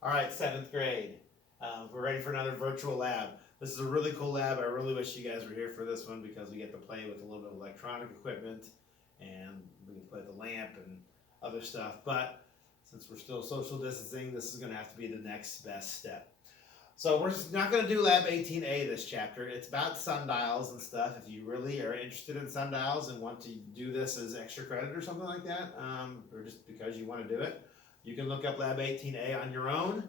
All right, seventh grade. We're ready for another virtual lab. This is a really cool lab. I really wish you guys were here for this one because we get to play with a little bit of electronic equipment and we can play with the lamp and other stuff. But since we're still social distancing, this is going to have to be the next best step. So we're not going to do Lab 18A this chapter. It's about sundials and stuff. If you really are interested in sundials and want to do this as extra credit or something like that, or just because you want to do it, you can look up Lab 18A on your own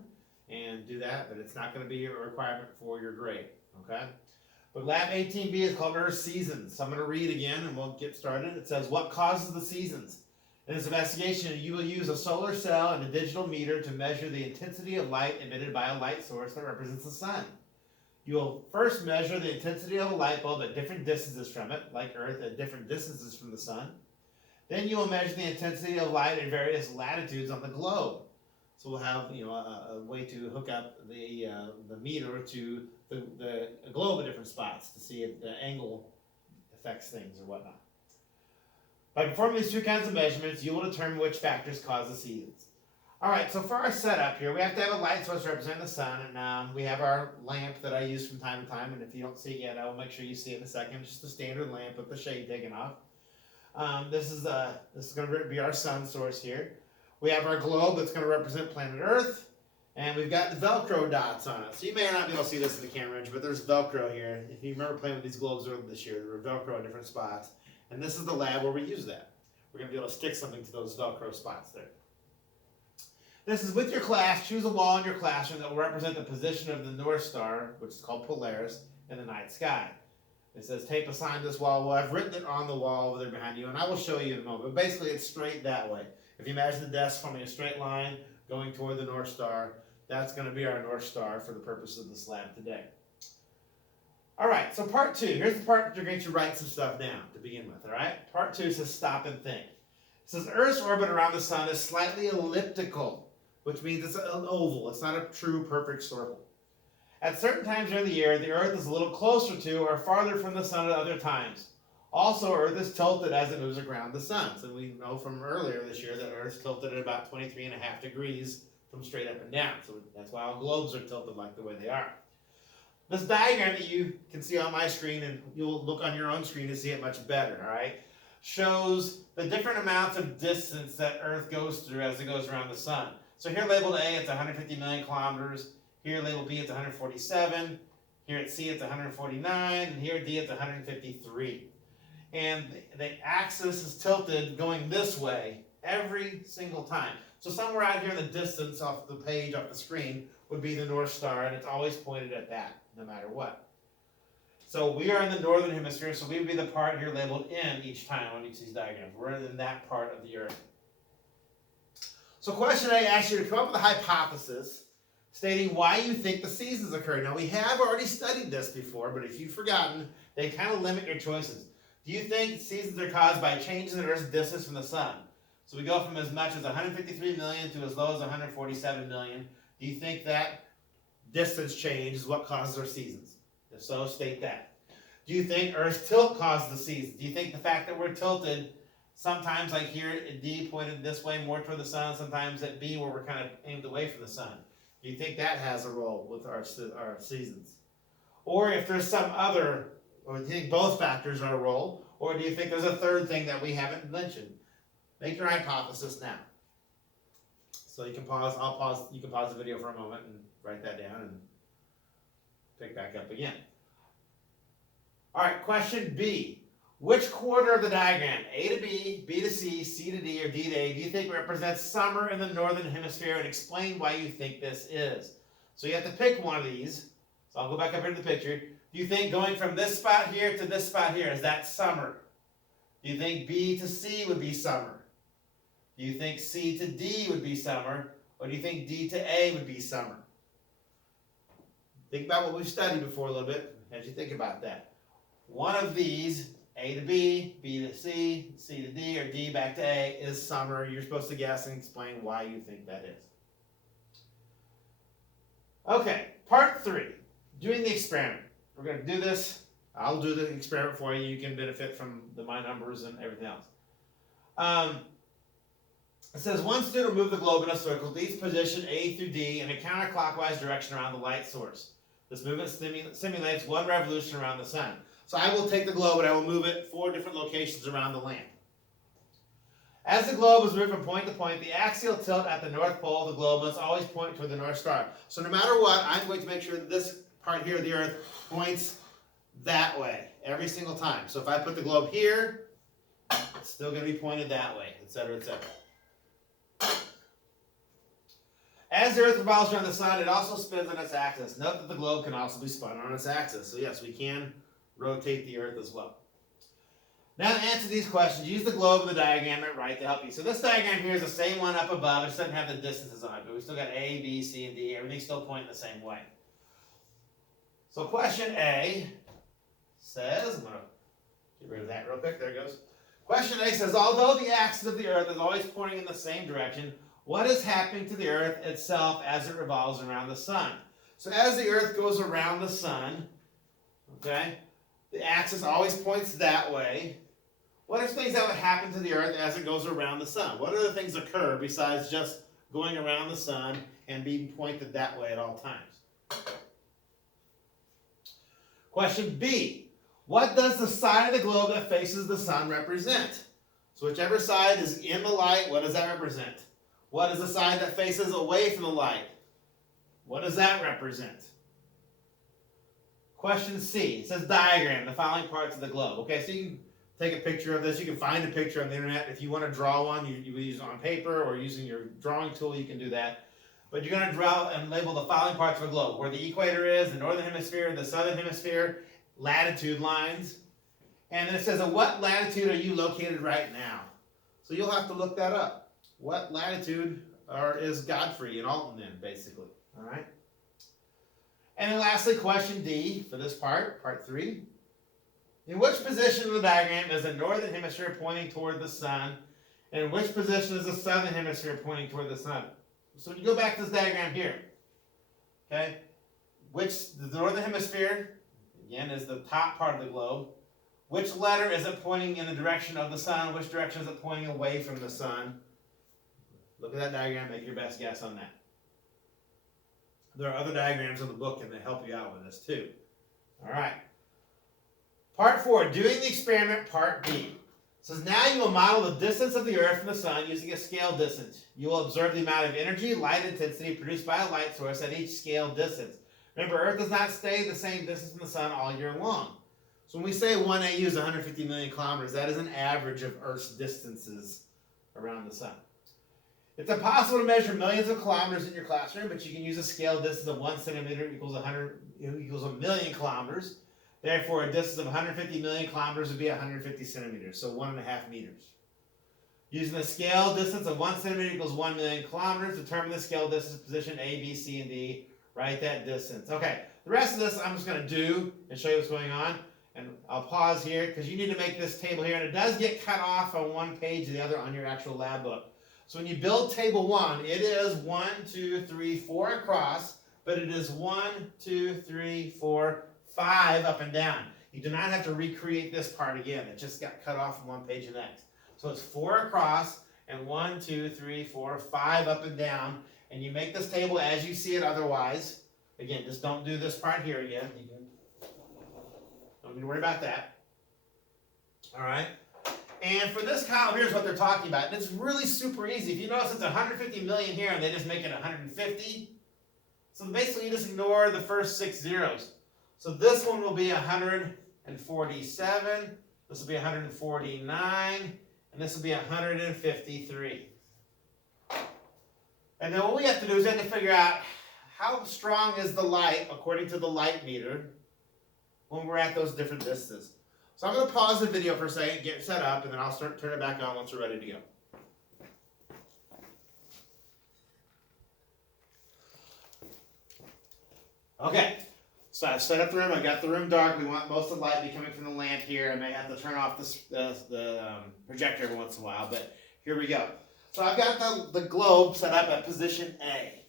and do that, but it's not going to be a requirement for your grade, okay? But Lab 18B is called Earth Seasons. So I'm going to read again and we'll get started. It says, what causes the seasons? In this investigation, you will use a solar cell and a digital meter to measure the intensity of light emitted by a light source that represents the sun. You will first measure the intensity of a light bulb at different distances from it, like Earth at different distances from the sun. Then you will measure the intensity of light at various latitudes on the globe. So we'll have a way to hook up the meter to the globe at different spots to see if the angle affects things or whatnot. By performing these two kinds of measurements, you will determine which factors cause the seasons. All right, so for our setup here, we have to have a light source representing the sun, and we have our lamp that I use from time to time, and if you don't see it yet, I will make sure you see it in a second. Just a standard lamp with the shade taken off. This is going to be our sun source here. We have our globe that's going to represent planet Earth, and we've got the Velcro dots on it. So you may not be able to see this in the camera, but there's Velcro here. If you remember playing with these globes earlier this year, there were Velcro in different spots. And this is the lab where we use that. We're going to be able to stick something to those Velcro spots there. This is with your class. Choose a wall in your classroom that will represent the position of the North Star, which is called Polaris, in the night sky. It says tape assigned this wall. Well, I've written it on the wall over there behind you, and I will show you in a moment. But basically, it's straight that way. If you imagine the desk forming a straight line going toward the North Star, that's going to be our North Star for the purpose of this lab today. All right, so part two. Here's the part that you're going to write some stuff down to begin with, all right? Part two says stop and think. It says Earth's orbit around the sun is slightly elliptical, which means it's an oval. It's not a true perfect circle. At certain times during the year, the Earth is a little closer to or farther from the sun at other times. Also, Earth is tilted as it moves around the sun. So we know from earlier this year that Earth's tilted at about 23.5 degrees from straight up and down. So that's why all globes are tilted like the way they are. This diagram that you can see on my screen, and you'll look on your own screen to see it much better, all right, shows the different amounts of distance that Earth goes through as it goes around the sun. So here labeled A, it's 150 million kilometers. Here labeled B, it's 147. Here at C, it's 149. And here at D, it's 153. And the axis is tilted going this way every single time. So somewhere out here in the distance off the page, off the screen, would be the North Star, and it's always pointed at that, no matter what. So we are in the northern hemisphere, so we would be the part here labeled N each time on each of these diagrams. We're in that part of the Earth. So question A asks you to come up with a hypothesis stating why you think the seasons occur. Now, we have already studied this before, but if you've forgotten, they kind of limit your choices. Do you think seasons are caused by changes in Earth's distance from the sun? So we go from as much as 153 million to as low as 147 million. Do you think that distance change is what causes our seasons? If so, state that. Do you think Earth's tilt causes the seasons? Do you think the fact that we're tilted, sometimes like here at D pointed this way more toward the sun, sometimes at B where we're kind of aimed away from the sun, do you think that has a role with our seasons? Or if there's some other, or do you think both factors are a role, or do you think there's a third thing that we haven't mentioned? Make your hypothesis now. So you can pause, you can pause the video for a moment and write that down and pick back up again. All right, question B. Which quarter of the diagram, A to B, B to C, C to D, or D to A, do you think represents summer in the northern hemisphere, and explain why you think this is? So you have to pick one of these. So I'll go back up into the picture. Do you think going from this spot here to this spot here, is that summer? Do you think B to C would be summer? Do you think C to D would be summer? Or do you think D to A would be summer? Think about what we've studied before a little bit as you think about that. One of these, A to B, B to C, C to D, or D back to A, is summer. You're supposed to guess and explain why you think that is. Okay, part 3, doing the experiment. We're going to do this. I'll do the experiment for you. You can benefit from my numbers and everything else. It says one student will move the globe in a circle to each position A through D in a counterclockwise direction around the light source. This movement simulates one revolution around the sun. So I will take the globe and I will move it 4 different locations around the lamp. As the globe is moved from point to point, the axial tilt at the North Pole of the globe must always point toward the North Star. So no matter what, I'm going to make sure that this part here of the Earth points that way every single time. So if I put the globe here, it's still going to be pointed that way, etc., etc. As the Earth revolves around the sun, it also spins on its axis. Note that the globe can also be spun on its axis. So yes, we can rotate the Earth as well. Now to answer these questions, use the globe and the diagram at right to help you. So this diagram here is the same one up above. It just doesn't have the distances on it, but we still got A, B, C, and D. Everything's still pointing the same way. So question A says, I'm going to get rid of that real quick. There it goes. Question A says, although the axis of the Earth is always pointing in the same direction, what is happening to the Earth itself as it revolves around the sun? So as the Earth goes around the sun, okay, the axis always points that way. What are things that would happen to the Earth as it goes around the sun? What other things occur besides just going around the sun and being pointed that way at all times? Question B. What does the side of the globe that faces the sun represent? So whichever side is in the light, what does that represent? What is the side that faces away from the light? What does that represent? Question C. It says diagram, the following parts of the globe. Okay, so you can take a picture of this. You can find a picture on the internet. If you want to draw one, you use it on paper or using your drawing tool, you can do that. But you're going to draw and label the following parts of a globe. Where the equator is, the northern hemisphere, the southern hemisphere, latitude lines. And then it says, at what latitude are you located right now? So you'll have to look that up. What latitude is Godfrey and Alton in, basically. All right? And then lastly, question D for this part 3. In which position of the diagram is the northern hemisphere pointing toward the sun? And in which position is the southern hemisphere pointing toward the sun? So when you go back to this diagram here, okay, the northern hemisphere, again, is the top part of the globe. Which letter is it pointing in the direction of the sun? Which direction is it pointing away from the sun? Look at that diagram, make your best guess on that. There are other diagrams in the book and they help you out with this too. All right. Part 4, doing the experiment, part B. It says, now you will model the distance of the Earth from the sun using a scale distance. You will observe the amount of energy, light intensity produced by a light source at each scale distance. Remember, Earth does not stay the same distance from the sun all year long. So when we say 1 AU is 150 million kilometers, that is an average of Earth's distances around the sun. It's impossible to measure millions of kilometers in your classroom, but you can use a scale distance of 1 centimeter equals 1 million kilometers. Therefore, a distance of 150 million kilometers would be 150 centimeters, so 1.5 meters. Using the scale distance of 1 centimeter equals 1 million kilometers, determine the scale distance position A, B, C, and D. Write that distance. Okay, the rest of this I'm just going to do and show you what's going on. And I'll pause here because you need to make this table here. And it does get cut off on one page or the other on your actual lab book. So when you build table 1, it is 1, 2, 3, 4 across, but it is 1, 2, 3, 4, 5 up and down. You do not have to recreate this part again. It just got cut off from one page to the next. So it's 4 across and 1, 2, 3, 4, 5 up and down. And you make this table as you see it otherwise. Again, just don't do this part here again. Don't need to worry about that. All right. And for this column, here's what they're talking about. And it's really super easy. If you notice, it's 150 million here, and they just make it 150. So basically, you just ignore the first 6 zeros. So this one will be 147. This will be 149. And this will be 153. And then what we have to do is we have to figure out how strong is the light according to the light meter when we're at those different distances. So I'm going to pause the video for a second, get set up, and then I'll turn it back on once we're ready to go. Okay, so I've set up the room. I got the room dark. We want most of the light to be coming from the lamp here. I may have to turn off the projector every once in a while, but here we go. So I've got the globe set up at position A,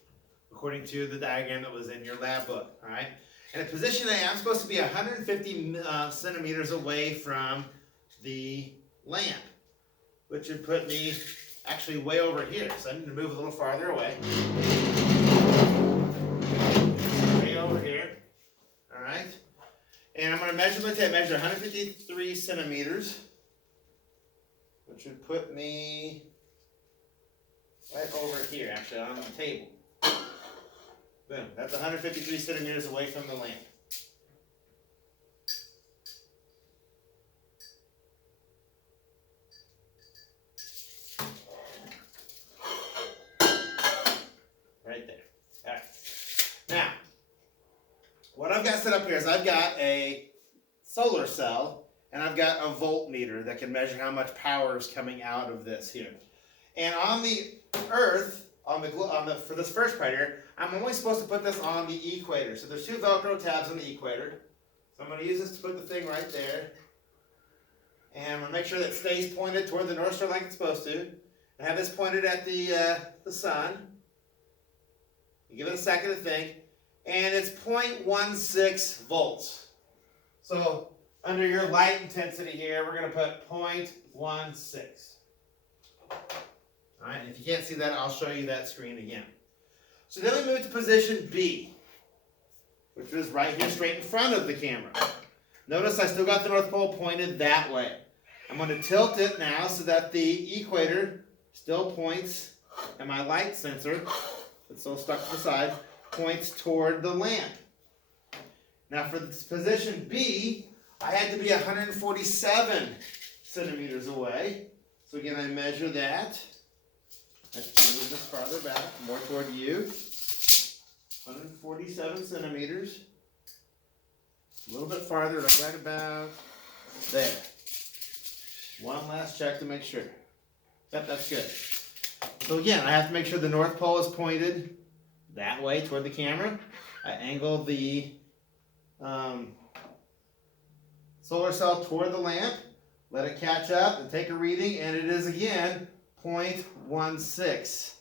according to the diagram that was in your lab book, all right? And at position A, I'm supposed to be 150 centimeters away from the lamp, which would put me actually way over here, so I need to move a little farther away. Way over here. All right. And I'm going to measure my tape. Measure 153 centimeters, which would put me right over here, actually, on the table. Boom. That's 153 centimeters away from the lamp. Right there. All right. Now, what I've got set up here is I've got a solar cell and I've got a voltmeter that can measure how much power is coming out of this here. And on the Earth, for this first part here, I'm only supposed to put this on the equator. So there's two Velcro tabs on the equator. So I'm going to use this to put the thing right there. And I'm going to make sure that it stays pointed toward the North Star like it's supposed to. I have this pointed at the sun. You give it a second to think. And it's 0.16 volts. So under your light intensity here, we're going to put 0.16. All right, and if you can't see that, I'll show you that screen again. So then we move to position B, which is right here straight in front of the camera. Notice I still got the North Pole pointed that way. I'm going to tilt it now so that the equator still points, and my light sensor, it's still stuck to the side, points toward the lamp. Now for this position B, I had to be 147 centimeters away. So again, I measure that. Let's move this farther back, more toward you. 147 centimeters. A little bit farther, right about there. One last check to make sure. Yep, that's good. So again, I have to make sure the North Pole is pointed that way toward the camera. I angle the solar cell toward the lamp, let it catch up and take a reading, and it is again 0.16.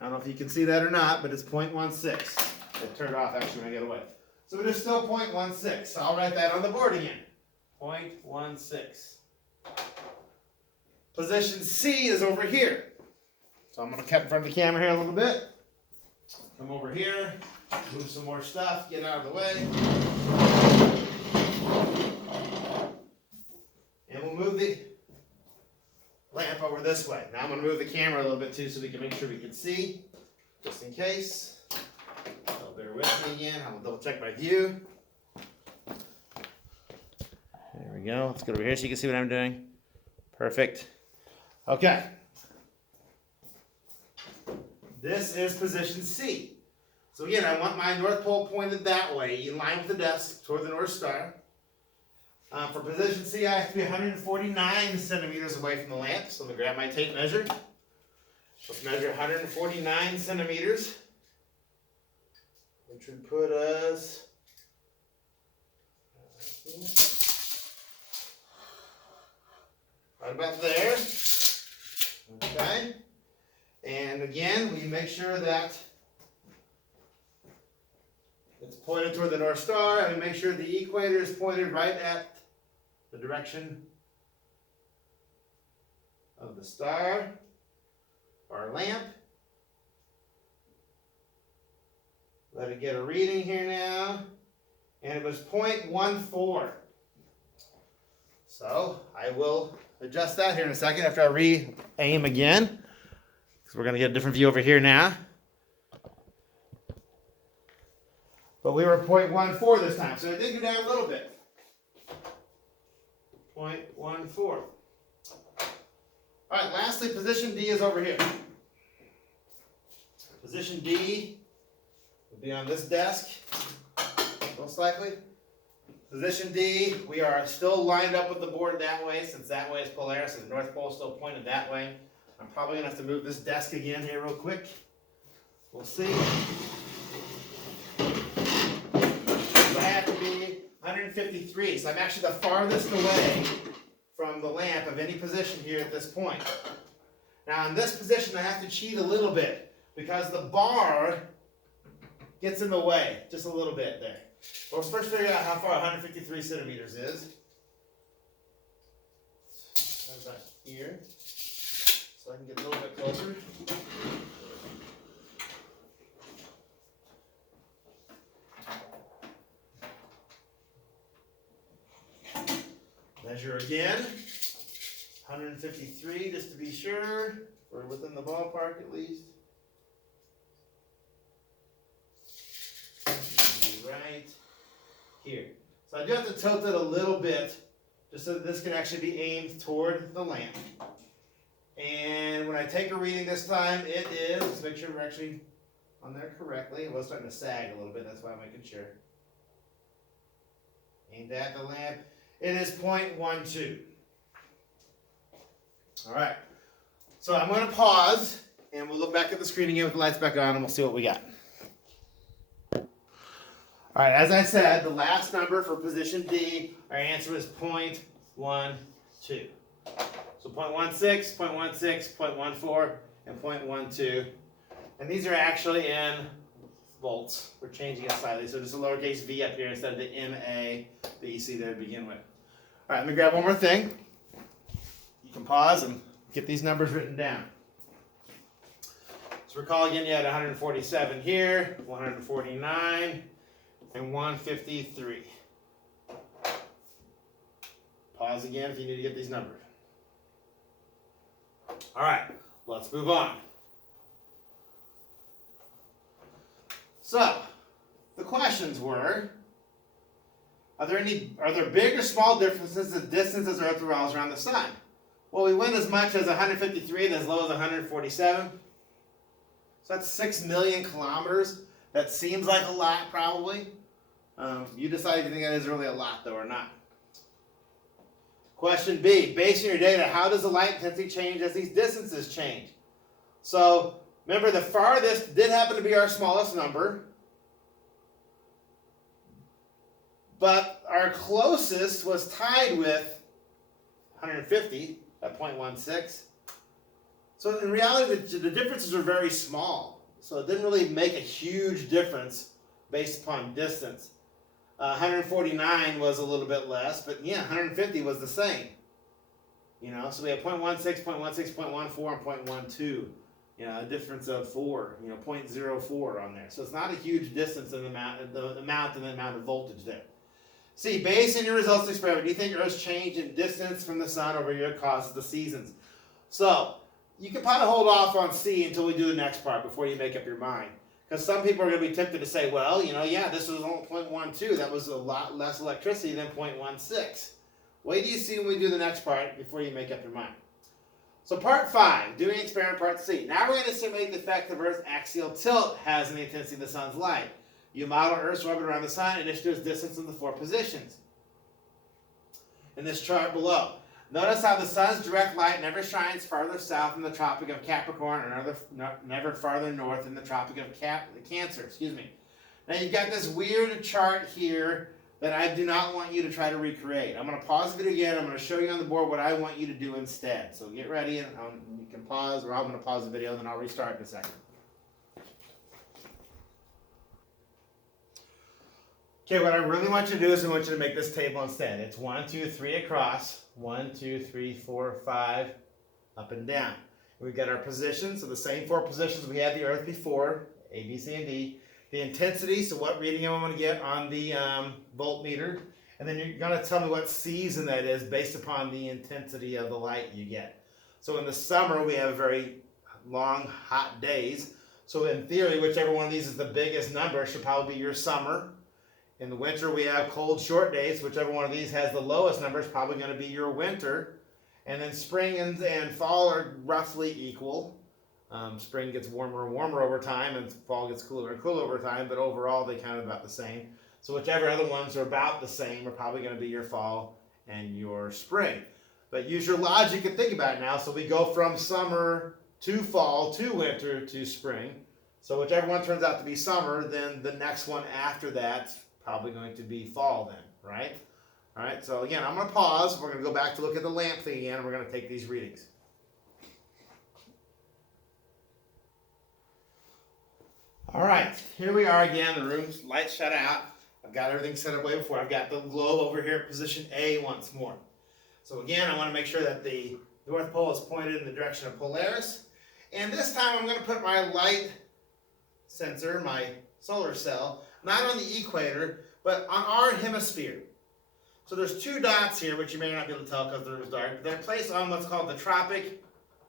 I don't know if you can see that or not, but it's 0.16. It turned off actually when I get away. So it is still 0.16. So I'll write that on the board again. 0.16. Position C is over here. So I'm going to cut in front of the camera here a little bit. Come over here, move some more stuff, get out of the way. And we'll move the lamp over this way. Now I'm going to move the camera a little bit too so we can make sure we can see, just in case. So bear with me again. I'm going to double check my view. There we go. Let's go over here so you can see what I'm doing. Perfect. Okay. This is position C. So again, I want my North Pole pointed that way, in line with the desk, toward the North Star. For position C, I have to be 149 centimeters away from the lamp. So I'm going to grab my tape measure. Let's measure 149 centimeters, which would put us right about there. Okay. And again, we make sure that it's pointed toward the North Star, and we make sure the equator is pointed right at the direction of the star, our lamp. Let it get a reading here now, and it was 0.14. So I will adjust that here in a second after I re-aim again, because we're going to get a different view over here now. But we were at 0.14 this time, so it did go down a little bit. 0.14. All right, lastly, position D is over here. Position D will be on this desk, most likely. Position D, we are still lined up with the board that way, since that way is Polaris and the North Pole is still pointed that way. I'm probably going to have to move this desk again here real quick. We'll see. I have to be 153, so I'm actually the farthest away from the lamp of any position here at this point. Now in this position I have to cheat a little bit because the bar gets in the way just a little bit there. Well, let's first figure out how far 153 centimeters is. That's about here. So I can get a little closer. Measure again. 153 just to be sure. We're within the ballpark at least. Right here. So I do have to tilt it a little bit just so that this can actually be aimed toward the lamp. And when I take a reading this time, it is, let's make sure we're actually on there correctly. It was starting to sag a little bit, that's why I'm making sure. Aimed at the lamp. It is 0.12. All right. So I'm going to pause, and we'll look back at the screen again with the lights back on, and we'll see what we got. All right, as I said, the last number for position D, our answer is 0.12. So 0.16, 0.16, 0.14, and 0.12. And these are actually in volts. We're changing it slightly. So just a lowercase v up here instead of the MA that you see there to begin with. All right, let me grab one more thing. You can pause and get these numbers written down. So recall again, you had 147 here, 149, and 153. Pause again if you need to get these numbers. All right, let's move on. So, the questions were, are there big or small differences in distance as Earth revolves around the sun? Well, we went as much as 153 and as low as 147. So that's 6 million kilometers. That seems like a lot, probably. You decide if you think that is really a lot, though, or not. Question B, based on your data, how does the light intensity change as these distances change? So, remember, the farthest did happen to be our smallest number. But our closest was tied with 150 at 0.16. So in reality, the differences are very small. So it didn't really make a huge difference based upon distance. 149 was a little bit less, but yeah, 150 was the same. You know, so we have 0.16, 0.16, 0.14, and 0.12. You know, a difference of 4, 0.04 on there. So it's not a huge distance in the amount and the amount of voltage there. See, based on your results of the experiment, do you think Earth's change in distance from the sun over here causes the seasons? So, you can probably hold off on C until we do the next part before you make up your mind. Because some people are going to be tempted to say, well, yeah, this was only 0.12. That was a lot less electricity than 0.16. Wait till you see when we do the next part before you make up your mind. So part 5, doing experiment part C. Now we're going to simulate the effect of Earth's axial tilt has on the intensity of the sun's light. You model Earth's orbit around the sun and its distance in the 4 positions in this chart below. Notice how the sun's direct light never shines farther south in the Tropic of Capricorn or never farther north in the Tropic of Cancer. Now you've got this weird chart here that I do not want you to try to recreate. I'm going to pause the video again. I'm going to show you on the board what I want you to do instead. So get ready, and you can pause, or I'm going to pause the video, and then I'll restart in a second. Okay, what I really want you to do is I want you to make this table instead. It's 1, 2, 3 across. 1, 2, 3, 4, 5, up and down. We've got our positions, so the same 4 positions we had the Earth before, A, B, C, and D. The intensity, so what reading I'm going to get on the voltmeter. And then you're going to tell me what season that is based upon the intensity of the light you get. So in the summer, we have very long, hot days. So in theory, whichever one of these is the biggest number should probably be your summer. In the winter, we have cold, short days. Whichever one of these has the lowest number is probably going to be your winter. And then spring and fall are roughly equal. Spring gets warmer and warmer over time, and fall gets cooler and cooler over time, but overall they kind of about the same. So whichever other ones are about the same are probably going to be your fall and your spring. But use your logic and think about it now. So we go from summer to fall to winter to spring. So whichever one turns out to be summer, then the next one after that's probably going to be fall then, right? All right, so again, I'm going to pause. We're going to go back to look at the lamp thing again, and we're going to take these readings. All right, here we are again. The room's lights shut out. I've got everything set up way before. I've got the globe over here at position A once more. So again, I want to make sure that the North Pole is pointed in the direction of Polaris. And this time I'm going to put my light sensor, my solar cell, not on the equator, but on our hemisphere. So there's two dots here, which you may not be able to tell because they're dark. They're placed on what's called the Tropic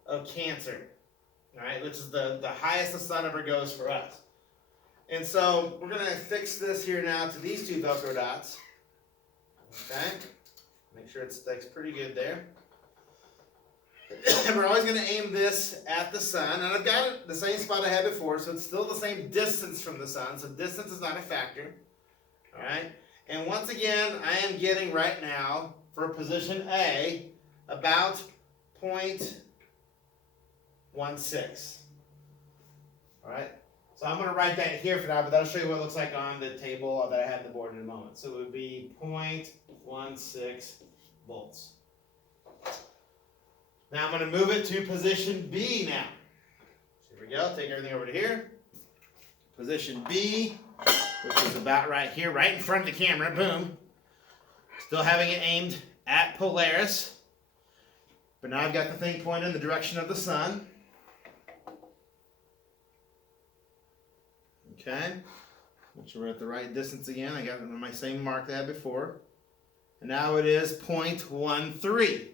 of Cancer, all right, which is the highest the sun ever goes for us. And so we're going to fix this here now to these two Velcro dots. Okay, make sure it sticks pretty good there. And we're always going to aim this at the sun, and I've got it the same spot I had before, so it's still the same distance from the sun, so distance is not a factor. All right, and once again, I am getting right now for position A about 0.16. All right, so I'm going to write that here for now, but that'll show you what it looks like on the table that I had on the board in a moment. So it would be 0.16 volts. Now I'm going to move it to position B now. So here we go. Take everything over to here. Position B, which is about right here, right in front of the camera. Boom. Still having it aimed at Polaris. But now I've got the thing pointed in the direction of the sun. Okay. Make sure we're at the right distance again. I got it on my same mark that I had before. And now it is 0.13.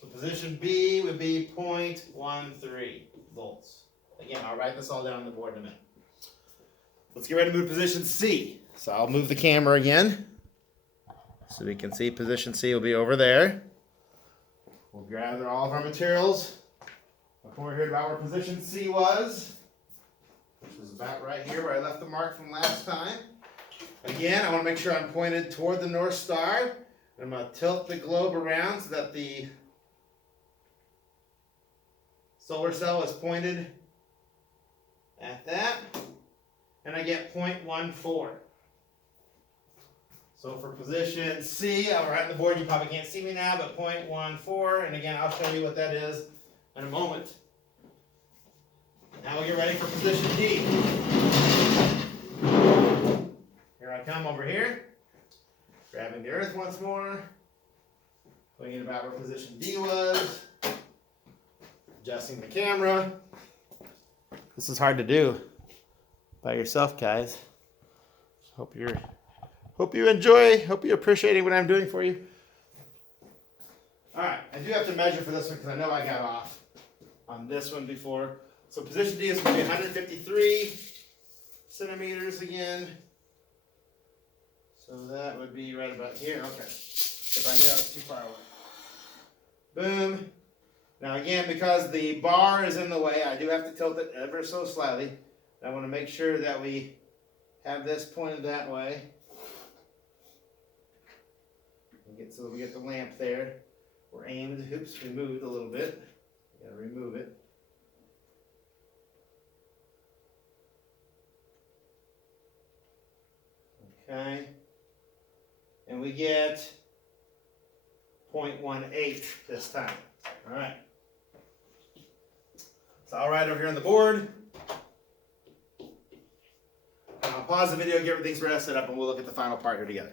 So position B would be 0.13 volts. Again, I'll write this all down on the board in a minute. Let's get ready to move to position C. So I'll move the camera again. So we can see position C will be over there. We'll gather all of our materials. Before we heard about where position C was, which was about right here where I left the mark from last time. Again, I want to make sure I'm pointed toward the North Star. I'm going to tilt the globe around so that the solar cell is pointed at that, and I get 0.14. So for position C, I'll write on the board, you probably can't see me now, but 0.14, and again, I'll show you what that is in a moment. Now we'll get ready for position D. Here I come over here, grabbing the earth once more, putting it about where position D was. Adjusting the camera. This is hard to do by yourself, guys. Hope you enjoy. Hope you're appreciating what I'm doing for you. All right, I do have to measure for this one because I know I got off on this one before. So position D is going to be 153 centimeters again. So that would be right about here. Okay. If I knew I was too far away. Boom. Now again, because the bar is in the way, I do have to tilt it ever so slightly. I want to make sure that we have this pointed that way. So we get the lamp there. We're aimed. Oops, we moved a little bit. Gotta remove it. Okay. And we get 0.18 this time. All right. So I'll write over here on the board. I'll pause the video, get everything set up, and we'll look at the final part here together.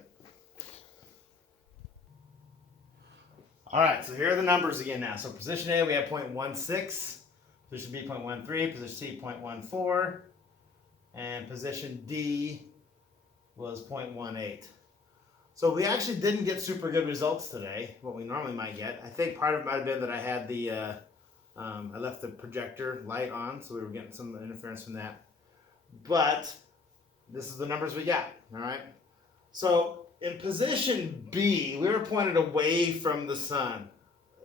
All right, so here are the numbers again now. So position A, we have 0.16. Position B, 0.13. Position C, 0.14. And position D was 0.18. So we actually didn't get super good results today, what we normally might get. I think part of it might have been that I had the, I left the projector light on, so we were getting some interference from that. But this is the numbers we got, all right? So in position B, we were pointed away from the sun.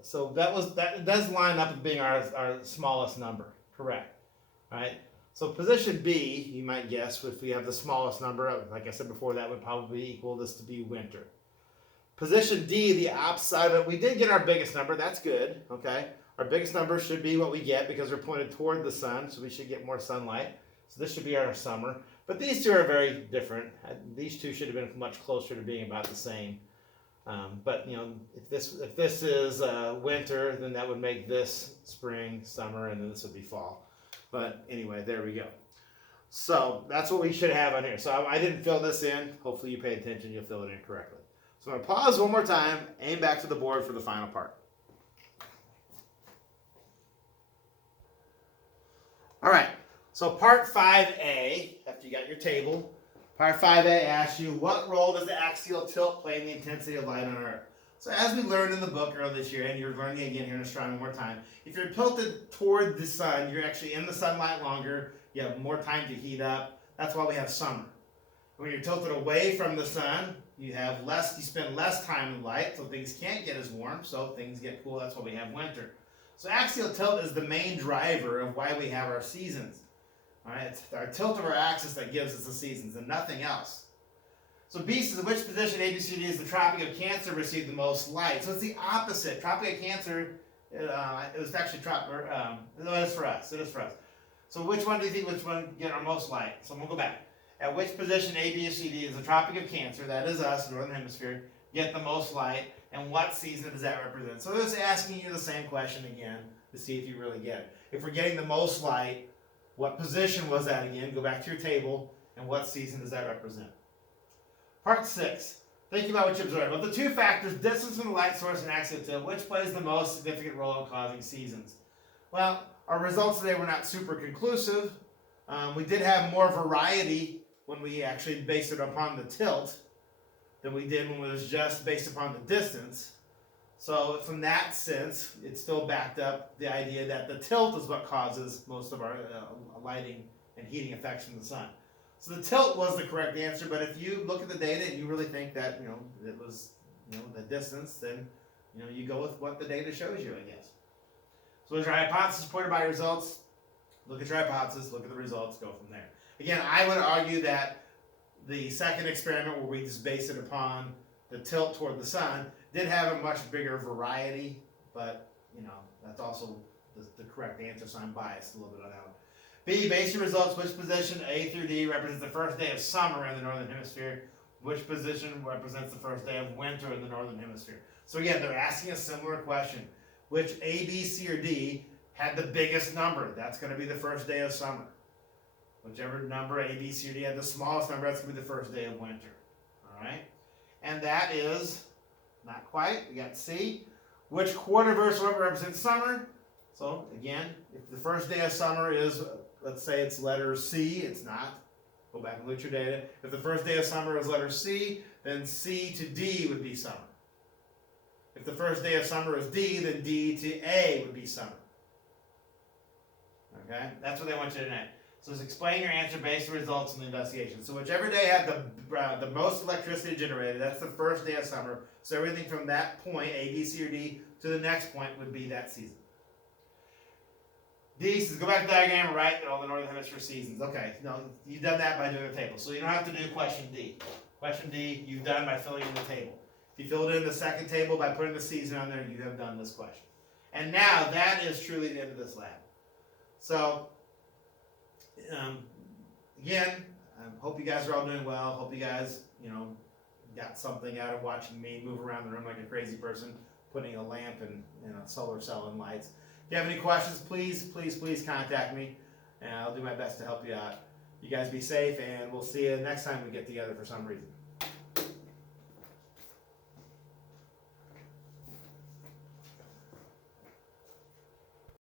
So that does line up with being our smallest number, correct, all right? So position B, you might guess, if we have the smallest number, like I said before, that would probably equal this to be winter. Position D, the opposite, we did get our biggest number, that's good, okay? Our biggest number should be what we get because we're pointed toward the sun, so we should get more sunlight. So this should be our summer. But these two are very different. These two should have been much closer to being about the same. But you know, if this is winter, then that would make this spring, summer, and then this would be fall. But anyway, there we go. So that's what we should have on here. So I didn't fill this in. Hopefully you pay attention, you'll fill it in correctly. So I'm going to pause one more time, aim back to the board for the final part. All right, so part 5A, after you got your table, part 5A asks you, what role does the axial tilt play in the intensity of light on Earth? So as we learned in the book earlier this year, and you're learning again here in astronomy one more time, if you're tilted toward the sun, you're actually in the sunlight longer, you have more time to heat up. That's why we have summer. When you're tilted away from the sun, you spend less time in light, so things can't get as warm, so things get cool. That's why we have winter. So axial tilt is the main driver of why we have our seasons. All right, it's our tilt of our axis that gives us the seasons and nothing else. So B says, in which position ABCD is the Tropic of Cancer received the most light? So it's the opposite. Tropic of Cancer, it was actually no, it is for us. It is for us. So which one do you think get our most light? So we'll go back. At which position ABCD is the Tropic of Cancer, that is us, Northern Hemisphere, get the most light, and what season does that represent? So it's asking you the same question again to see if you really get it. If we're getting the most light, what position was that again? Go back to your table, and what season does that represent? Part 6. Think about what you observe. Of the two factors, distance from the light source and axial tilt, which plays the most significant role in causing seasons? Well, our results today were not super conclusive. We did have more variety when we actually based it upon the tilt than we did when it was just based upon the distance. So from that sense, it still backed up the idea that the tilt is what causes most of our lighting and heating effects from the sun. So the tilt was the correct answer, but if you look at the data and you really think that it was the distance, then you go with what the data shows you, I guess. So there's your hypothesis supported by results. Look at your hypothesis, look at the results, go from there. Again, I would argue that the second experiment where we just based it upon the tilt toward the sun did have a much bigger variety, but that's also the correct answer, so I'm biased a little bit on that one. B, base your results, which position A through D represents the first day of summer in the Northern Hemisphere, which position represents the first day of winter in the Northern Hemisphere. So again, they're asking a similar question. Which A, B, C, or D had the biggest number? That's going to be the first day of summer. Whichever number, A, B, C, or D, had the smallest number, that's going to be the first day of winter. All right? And that is, not quite, we got C. Which quarter-verse represents summer? So, again, if the first day of summer is, let's say it's letter C, it's not. Go back and look at your data. If the first day of summer is letter C, then C to D would be summer. If the first day of summer is D, then D to A would be summer. Okay? That's what they want you to know. So just explain your answer based on results in the investigation. So whichever day had the most electricity generated, that's the first day of summer. So everything from that point, A, B, C, or D, to the next point would be that season. D says, go back to the diagram and write all the Northern Hemisphere seasons. Okay, no, you've done that by doing a table. So you don't have to do question D. Question D, you've done by filling in the table. If you filled in the second table by putting the season on there, you have done this question. And now that is truly the end of this lab. So, again, I hope you guys are all doing well. Hope you guys, got something out of watching me move around the room like a crazy person, putting a lamp and a solar cell and lights. If you have any questions, please contact me, and I'll do my best to help you out. You guys be safe, and we'll see you next time we get together for some reason.